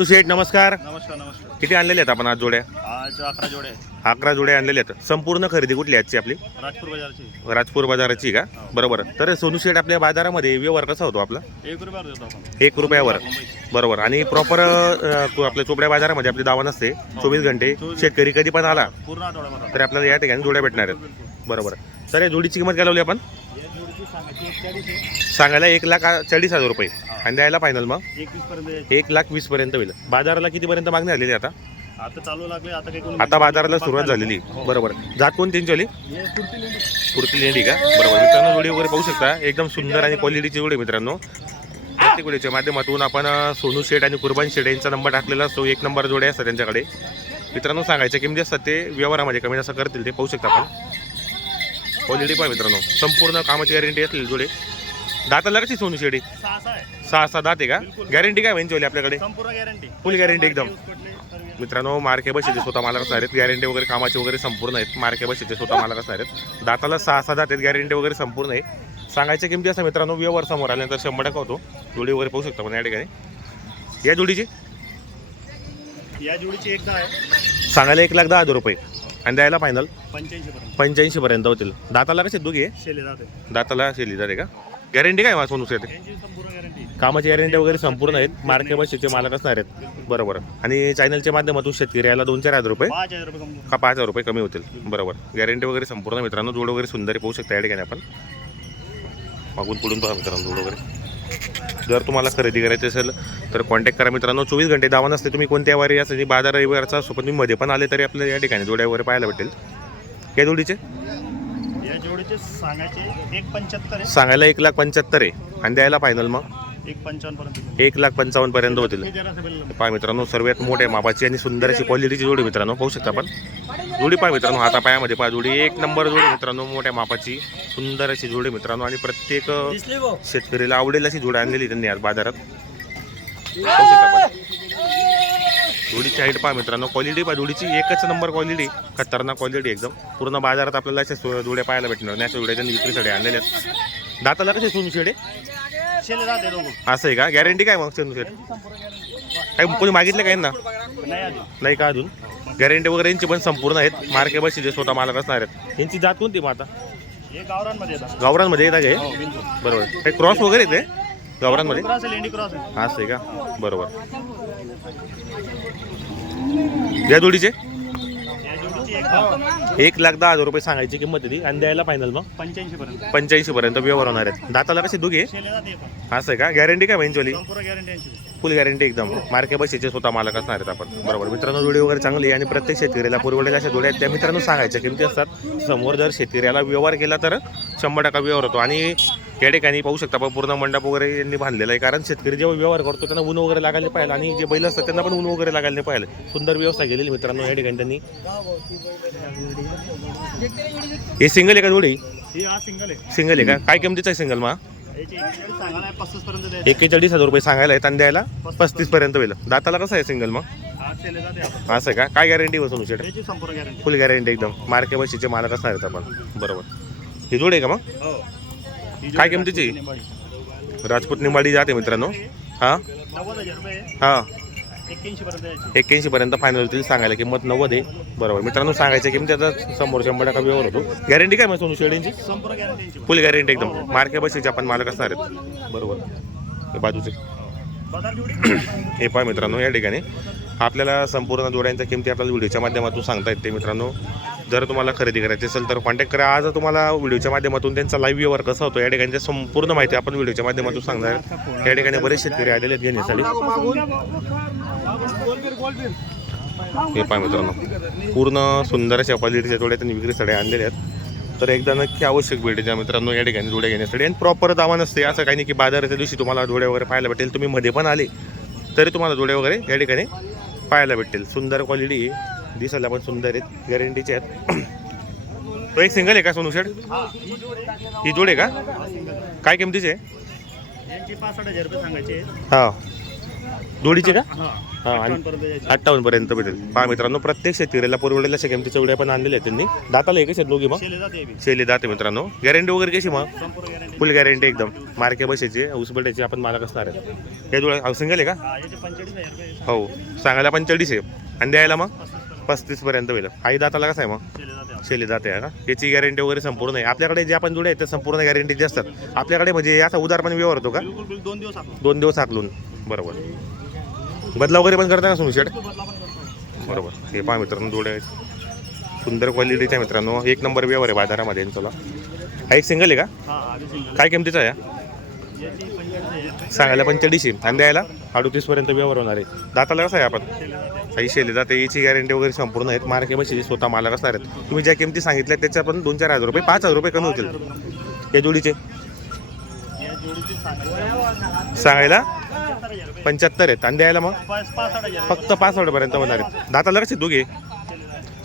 तू शेठ नमस्कार. नमस्कार नमस्कार. किती आणलेले आहेत आपण आज जोड्या? आज अकरा जोडे आहेत. अकरा जोड्या आणलेल्या आहेत. संपूर्ण खरेदी कुठली आजची आपली? राजपूर बाजारची. राजपूर बाजाराची का? बरोबर. तर सोनू शेठ आपल्या बाजारामध्ये व्यवहार कसा होतो आपला? एक रुपयावर देतो आपण. एक रुपयावर. बरोबर. आणि प्रॉपर आपल्या चोपड्या बाजारामध्ये आपली दावा नसते चोवीस घंटे. शेतकरी कधी पण आला पूर्ण तर आपल्याला या ठिकाणी जोड्या भेटणार आहेत. बरोबर. तर या जोडीची किंमत काय लावली आपण? सांगायला एक लाख चाळीस हजार रुपये. आणि द्यायला फायनल मग? एकवीस पर्यंत यायची. एक लाख वीस पर्यंत होईल. बाजाराला कितीपर्यंत मागणी आलेली आहे आता? आता चालू लागले आता काही कोणी आता बाजाराला सुरुवात झालेली. बरोबर. जात कोण हे कुर्ती लेंडी. का? बरोबर. मित्रांनो जोडी वगैरे पाहू शकता. एकदम सुंदर आणि क्वालिटीची जोडी आहे मित्रांनो. प्रत्येक वेळेच्या माध्यमातून आपण अं, सोनू शेठ आणि कुर्बान शेठ यांचा नंबर टाकलेला असतो. एक नंबर जोडे असतात त्यांच्याकडे. मित्रांनो सांगायच्या किमती असतात ते व्यवहारामध्ये कमी जास्त करतील ते पाहू शकता आपण. क्वालिटी पण मित्रांनो. संपूर्ण कामाची गॅरंटी असलेली जोडे. दाताला कशी सोनू शेडी? सहा सहा दात आहे का? गॅरंटी काय व्हायची आपल्याकडे? संपूर्ण गॅरंटी फुल गॅरंटी एकदम. मित्रांनो मार्के बशीचे स्वतः मालक असणार आहेत. गॅरंटी वगैरे कामाचे वगैरे संपूर्ण आहेत. मार्के बशीचे स्वतः मालक असणार आहेत. दाताला सहा सहा दात आहेत. गॅरंटी वगैरे संपूर्ण आहे. सांगायच्या किमती असं मित्रांनो व्यवहार समोर आल्यानंतर शंभर टक्का होतो. जोडी वगैरे पाहू शकता पण या ठिकाणी. या जोडीची? या जोडीची एकदा आहे. सांगायला एक लाख दहा हजार रुपये. आणि द्यायला फायनल पंच्याऐंशी पर्यंत पंच्याऐंशी पर्यंत होतील दाताला कसे दोघे दाताला शेली जाते का? गॅरंटी काय संपूर्ण गॅरंटी कामाची गॅरंटी वगैरे संपूर्ण आहेत. मार्के बशीचे मालक असणार आहेत. बरोबर. आणि चॅनलच्या माध्यमातून शेतकरी याला दोन चार हजार रुपये? का पाच हजार रुपये कमी होतील? बरोबर. गॅरंटी वगैरे संपूर्ण मित्रांनो जोड वगैरे सुंदर पाहू शकता या ठिकाणी आपण. मागून पुढून पहा मित्रांनो जोड वगैरे. जर तुम्हाला खरेदी करायची असेल तर कॉन्टॅक्ट करा मित्रांनो. चोवीस घंटे दावा नसते तुम्ही कोणत्या वारी असेल बाजार रविवारचा पण तुम्ही मध्ये पण आले तरी आपल्याला या ठिकाणी जोड्या वगैरे पाहायला भेटेल. या जोडीचे? या जोडीचे सांगायचे एक पंच्याहत्तर आहे. सांगायला एक लाख पंच्याहत्तर आहे. आणि द्यायला फायनल मग? एक पंचावन्न पर्यंत एक लाख पंचावन्न पर्यंत होतील. हे पहा मित्रांनो सर्वात मोठ्या मापाची आणि सुंदर अशी क्वालिटीची जोडी मित्रांनो पाहू शकता आपण. जोडी पहा मित्रांनो हाता पायामध्ये पहा जोडी एक नंबर जोडी मित्रांनो मोठ्या मापाची सुंदर अशी जोडी मित्रांनो आणि प्रत्येक शेतकरीला आवडेल अशी जोडी आणलेली त्यांनी आज बाजारात. पाहू शकता आपण. जोडीची हाईट पहा मित्रांनो क्वालिटी पहा. जोडीची एकच नंबर क्वालिटी खतरनाक क्वालिटी एकदम. पूर्ण बाजारात आपल्याला अशा सो- जोड्या पाहायला भेटणार नाही. अशा जोड्या त्यांनी विक्रीसाठी आणलेल्या आहेत. दाताला कसे सोनू शेडे? असं आहे का? गॅरंटी काय मग सोनू शेड? काही कोणी मागितलं काय ना नाही का अजून? गॅरंटी वगैरे यांची पण संपूर्ण आहेत. मार्के बसीचे स्वतः मालक असणार आहेत. यांची जात कोणती मग आता? हे गावरांमध्ये येतात. काय हो? बरोबर. काही क्रॉस वगैरे येते गावरांमध्ये असं आहे का? बरोबर. या जोडीचे. एक लाख दहा हजार रुपये सांगायची किंमत ती. आणि द्यायला फायनल मग? पंच्याऐंशी पर्यंत. पंच्याऐंशी पर्यंत व्यवहार होणार आहेत. दाताला कसे येतात असं आहे का? गॅरंटी काय यांची. फुल गॅरंटी एकदम. मार्के बसीचे स्वतः मालक असणार आहेत आपण. बरोबर. मित्रांनो जोडी वगैरे चांगली आणि प्रत्येक शेतकऱ्याला पुरवलेल्या अशा जोड्या आहेत. त्या मित्रांनो सांगायच्या किमती असतात. समोर जर शेतकऱ्याला व्यवहार केला तर शंभर टक्का व्यवहार होतो. आणि या ठिकाणी पाहू शकता आपण पूर्ण मंडप वगैरे यांनी बांधलेला आहे. कारण शेतकरी जेव्हा व्यवहार करतो त्यांना ऊन वगैरे लागायला पाहिजे आणि जे बैल असतात त्यांना पण ऊन वगैरे लागायला नाही पाहिजे सुंदर व्यवस्था केलेली मित्रांनो या ठिकाणी त्यांनी. हे सिंगल आहे का जोडी? सिंगल आहे. आहे का? काय किमतीचं आहे सिंगल मग याची एकेचाळीस एक्केचाळीस हजार रुपये सांगायला आहेत आणि द्यायला पस्तीस पर्यंत. होईल दाताला कसं आहे सिंगल मग हा असं आहे का? काय गॅरंटी बसून फुल गॅरंटी एकदम. मार्के बशीचे मालक असणार आहेत आपण. बरोबर. ही जोड आहे का मग काय किमतीची? राजपूत निंबाडी जाते मित्रांनो. हां? हां. एक्क्याऐंशी पर्यंत फायनल होतील सांगायला किंमत नव्वद आहे. बरोबर. मित्रांनो सांगायचं किमती आता समोर शंभर टक्का व्यवहार होतो. गॅरंटी काय मग सोनू शेडींची फुल गॅरंटी एकदम. मार्के बशीचे आपण मालक असणार आहेत. बरोबर. बाजूचे. हे पहा मित्रांनो या ठिकाणी. आपल्याला संपूर्ण जोड्यांच्या किमती आपल्याला व्हिडिओच्या माध्यमातून सांगता येते मित्रांनो. जर तुम्हाला खरेदी करायची असेल तर कॉन्टॅक्ट करा. आज तुम्हाला व्हिडिओच्या माध्यमातून त्यांचा लाईव्ह व्यवहार कसा होतो या ठिकाणी संपूर्ण माहिती आपण व्हिडिओच्या माध्यमातून सांगणार या ठिकाणी बरेच शेतकरी आलेले आहेत घेण्यासाठी. हे पाय मित्रांनो. पूर्ण सुंदर अशा क्वालिटीच्या जोड्या त्यांनी साड्या आणलेल्या आहेत. तर एकदा नक्की आवश्यक भेट द्या मित्रांनो या ठिकाणी जोड्या घेण्यासाठी. आणि प्रॉपर दावा नसते असं काही नाही की बाजाराच्या दिवशी तुम्हाला जोड्या वगैरे पाहायला भेटेल. तुम्ही मध्ये पण आले तरी तुम्हाला जोड्या वगैरे या ठिकाणी पाहायला भेटेल सुंदर क्वालिटी दिसायला पण सुंदर आहेत. गॅरंटीचे आहेत. तो एक सिंगल आहे का सोनू शेड हा जोडी आहे का? काय किमतीचे हां. जोडीचे का? हा. अठ्ठावन्न पर्यंत भेटेल. पहा मित्रांनो प्रत्येक शेतकऱ्याला परवडेल अशा किमतीच्या उड्या पण आणलेल्या आहेत त्यांनी. दाताला एकच आहेत दोघी मग? शेले दाते मित्रांनो. गॅरंटी वगैरे कशी मग? फुल गॅरंटी एकदम. मार्के बसायचे उसबटायचे आपण मालक असणार आहे हे जुळा सिंगल आहे का? हा हो. सांगायला पंचेचाळीस आहे. आणि द्यायला मग? पस्तीस पर्यंत पस्तीस पर्यंत होईल. आई दाताला कसं आहे मग? शेले जाते ना याची गॅरंटी वगैरे संपूर्ण आहे. आपल्याकडे जे आपण जुडे आहेत ते संपूर्ण गॅरंटीचे असतात आपल्याकडे म्हणजे असा उदार पण व्यवहार होतो का? दोन दिवस आपण दोन दिवस आकलून बरोबर. बदला वगैरे पण करता का तुम्ही शेट बरोबर. हे पहा मित्रांनो जोडे आहेत. सुंदर क्वालिटीच्या मित्रांनो. एक नंबर व्यवहार आहे बाजारामध्ये यांचा. हा एक सिंगल आहे का? काय किमतीचा आहे? याची. सांगायला पंचेचाळीस आहे. आणि द्यायला अडतीस पर्यंत व्यवहार होणार आहे. दाताला कसं आहे आपण? काही शेले जाते याची गॅरंटी वगैरे संपूर्ण आहेत. मार्के बशी स्वतः मालक असणार आहेत. तुम्ही ज्या किमती सांगितल्या त्याच्या पण दोन चार हजार रुपये पाच हजार रुपये कमी होतील. या जोडीचे. सांगायला? पंच्याहत्तर आहेत. आणि द्यायला मग? फक्त पाच हजारपर्यंत होणार आहेत. दाता लक्ष दोघे.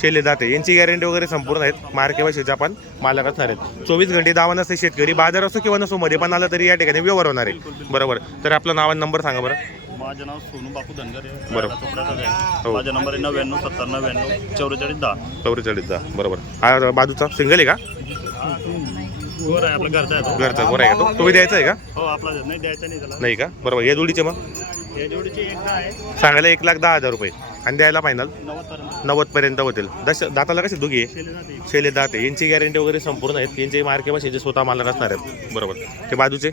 शेले जाते. यांची गॅरंटी वगैरे संपूर्ण आहेत. मार्के बशीचे पण मालक असणार आहेत. चोवीस घंटे दावा नसते शेतकरी बाजार असो किंवा नसो मध्ये पण आला तरी या ठिकाणी व्यवहार होणार आहे. बरोबर. तर आपलं नाव आणि नंबर सांगा बरं. माझं नाव सोनू बापू धनगर आहे. बरोबर. चोपड्याचाच आहे. हो. माझा नंबर आहे नव्याण्णव सत्तर नव्याण्णव चौवेचाळीस दहा. चौवेचाळीस जा बरोबर. हा बाजूचा? सिंगल आहे का? गोर आहे आपला घरचा आहे तो. घरचा बरं आहे का तो? तुम्ही द्यायचा आहे का? हो आपला नाही द्यायचा नाही त्याला. नाही का? बरोबर. या जोडीचे मग? या जोडीची एकदा आहे. सांगायला एक लाख दहा हजार रुपये. आणि द्यायला फायनल नव्वद पर्यंत नव्वद पर्यंत होतील. दश दाताला कशी दोघी? आहे शेले जाते शेले दात आहे. यांची गॅरंटी वगैरे संपूर्ण आहेत. यांचे मार्के बसायचे स्वतः मालक असणार आहेत. बरोबर. ते बाजूचे?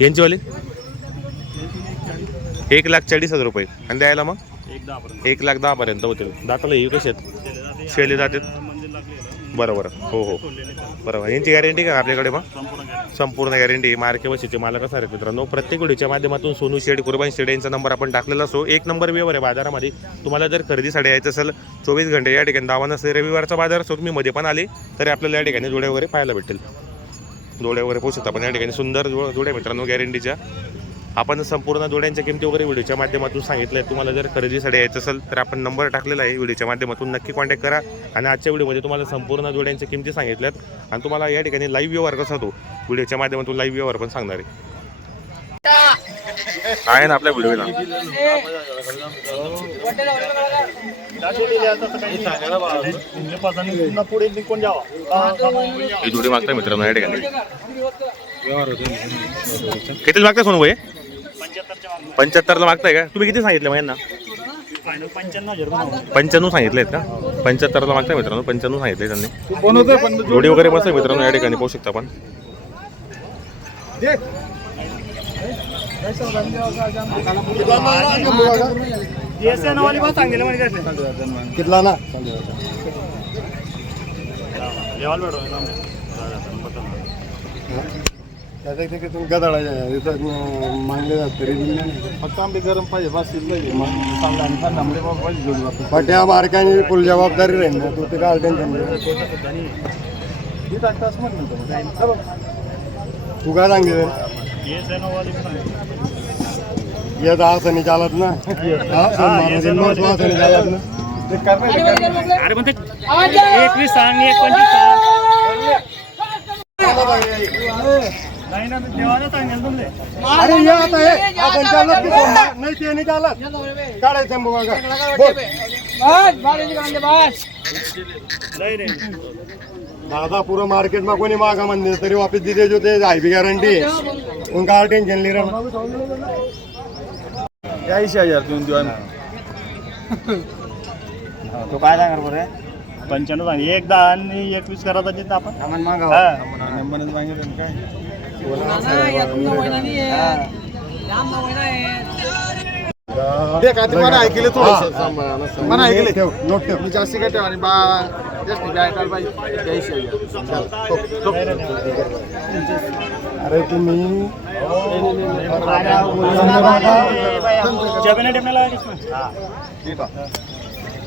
यांचीवाले? एक लाख चाळीस हजार रुपये. आणि द्यायला मग? एक लाख दहा पर्यंत होतील. दाताला हे कसे आहेत? शेले जाते शेले जाते मंदिर लागलेलं. बरोबर हो हो. बरोबर यांची गॅरंटी का आपल्याकडे मग? संपूर्ण गॅरंटी मार्के बशीचे मालक असणार आहेत मित्रांनो. प्रत्येक व्हिडिओच्या माध्यमातून सोनू शेड कुर्बान शेड यांचा नंबर आपण टाकलेला असो एक नंबर व्यवहार आहे बाजारामध्ये. तुम्हाला जर खरेदीसाठी यायचं असेल चोवीस घंटे या ठिकाणी दावा नसेल रविवारचा बाजार असो तुम्ही मध्ये पण आले तरी आपल्याला या ठिकाणी जोड्या वगैरे पाहायला भेटेल जोड्या वगैरे पोहोचत आपण या ठिकाणी सुंदर जो- जोड्या मित्रांनो गॅरंटीच्या आपण संपूर्ण जोड्यांच्या किमती वगैरे व्हिडिओच्या माध्यमातून सांगितलं तुम्हाला जर खरेदीसाठी यायचं असेल तर आपण नंबर टाकलेला आहे व्हिडिओच्या माध्यमातून. नक्की कॉन्टॅक्ट करा. आणि आजच्या व्हिडिओमध्ये तुम्हाला संपूर्ण जोड्यांच्या किमती सांगितल्यात. आणि तुम्हाला या ठिकाणी लाईव्ह व्यवहार कसा तो व्हिडिओच्या माध्यमातून लाईव्ह व्यवहार पण सांगणार आहे. आहे ना आपल्या व्हिडिओला. पुढे निघून जावा ही जोडी मागताय मित्रांनो या ठिकाणी. किती मागताय सोनू भाई. पंच्याहत्तरला मागताय का? तुम्ही किती सांगितले मग यांना? पंच्याण्णव. पंच्याण्णव सांगितलेत का? पंच्याहत्तरला मागताय मित्रांनो पंच्याण्णव सांगितले त्यांनी. जोडी वगैरे बसत मित्रांनो या ठिकाणी पाहू शकता आपण. कितला ना त्याच्या तुम्ही इथं मागले तरी फक्त आंबे गरम पाहिजे बस पट्या मार्काने फुल जबाबदारी राहील ना तू ते काय टेन्शन तू काय सांगितलं येत असं नाही चालत ना. हा, असं नाही चालत ना. ते अरे पण ते एकवीस सांग एक पंचवीस सांग नाही ना देवाला सांगेल तुमले. अरे ये आता हे. आपण चालत की? नाही ते नाही चालत काढायचं बघा. का बोल. नाही नाही दादा पूरा मार्केट में कोणी मागा म्हणजे तरी वापस दिले जो ते आय बी गॅरंटी. उन काय टेन्शन नाही रे ऐंशी हजार देऊन देऊ तो काय सांगणार बरं पंच्याण्णव सांग एक दहा आणि एकवीस करायचा जिथं आपण सामान हा. नंबरच मागितलं काय ते काय ते मला ऐकले थोडं मला ऐकले ठेव नोट ठेव। मी जास्ती काय ठेवा आणि बा जास्त काय हजार अरे तुम्ही?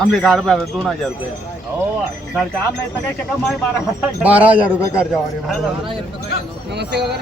आमचे गाड पाहिजे दोन हजार रुपये हो बारा हजार. रुपये रे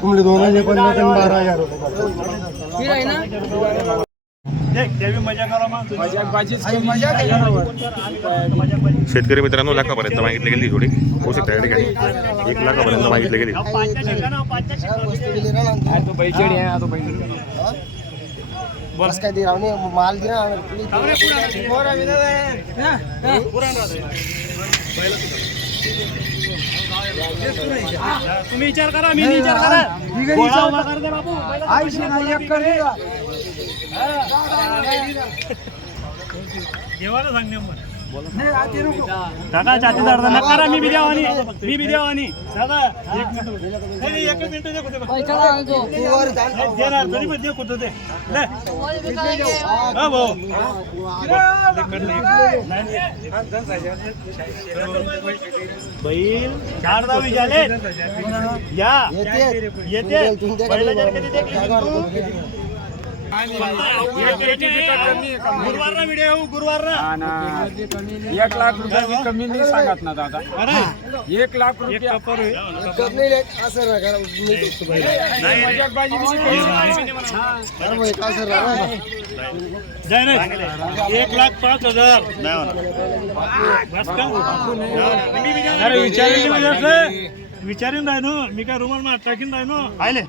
तुमले दोन हजार पण बारा हजार रुपये. शेतकरी मित्रांनो लाखापर्यंत मागितली गेली जोडी होऊ शकता या ठिकाणी. एक लाखापर्यंत मागितली गेली. बस काय दे रावणे माल दे तुम्ही विचार करा मी विचार करा. बाबू? जेवायला सांग नंबर दादा छाती दादा नका करा मी बी देवानी मी बी देवानी दादा एक मिनिट एकच मिनिट दे कुठे बघ. नाही, देणार तरी पण दे कुठं दे ले. हा भाऊ. बैल चार दहा विचारले या. येते. पहिला जर कधी ते गुरुवार ना व्हिडिओ गुरुवार ना. एक लाख रुपये कमी नाही सांगत ना दादा. अरे. एक लाख रुपये. असं नाही एक लाख पाच हजार? अरे विचारीन विचारीन जाय नो. मी काय रुमाल मार टाकीन जाय नो. आले